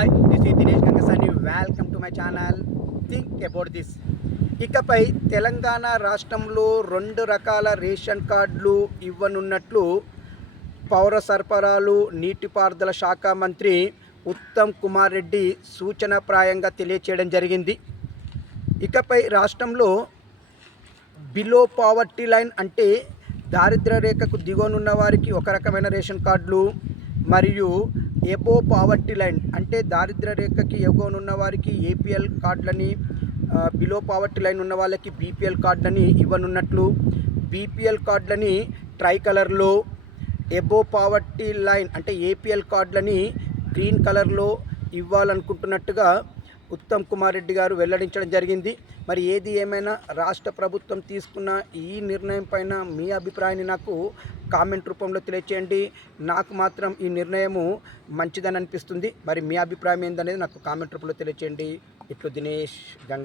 Hi, this is Dinesh Gangasani. Welcome to my channel think about this. ఇకపై తెలంగాణ రాష్ట్రంలో 2 రకాల ration కార్డులు ఇవ్వనున్నట్లు పౌర సరఫరాలు నీటిపారుదల శాఖ మంత్రి ఉత్తమ్ కుమార్ రెడ్డి సూచనప్రాయంగా తెలియచేయడం జరిగింది. ఇకపై రాష్ట్రంలో బిలో పావర్టీ లైన్ అంటే దారిద్ర్య రేఖకు దిగువనున్న వారికి ఒక రకమైన రేషన్ కార్డులు, మరియు ఎబో పావర్టీ లైన్ అంటే దారిద్ర్య రేఖకి ఎగువనున్న వారికి ఏపీఎల్ కార్డులని, బిలో పావర్టీ లైన్ ఉన్న వాళ్ళకి బీపీఎల్ కార్డులని ఇవ్వనున్నట్లు, బీపీఎల్ కార్డులని ట్రై కలర్లో, ఎబో పావర్టీ లైన్ అంటే ఏపీఎల్ కార్డులని గ్రీన్ కలర్లో ఇవ్వాలనుకుంటున్నట్టుగా ఉత్తమ్ కుమార్ రెడ్డి గారు వెల్లడించడం జరిగింది. మరి ఏది ఏమైనా రాష్ట్ర ప్రభుత్వం తీసుకున్న ఈ నిర్ణయం పైన మీ అభిప్రాయాన్ని నాకు కామెంట్ రూపంలో తెలియచేయండి. నాకు మాత్రం ఈ నిర్ణయము మంచిదని అనిపిస్తుంది. మరి మీ అభిప్రాయం ఏందనేది నాకు కామెంట్ రూపంలో తెలియచేయండి. ఇట్లు దినేష్ గంగ.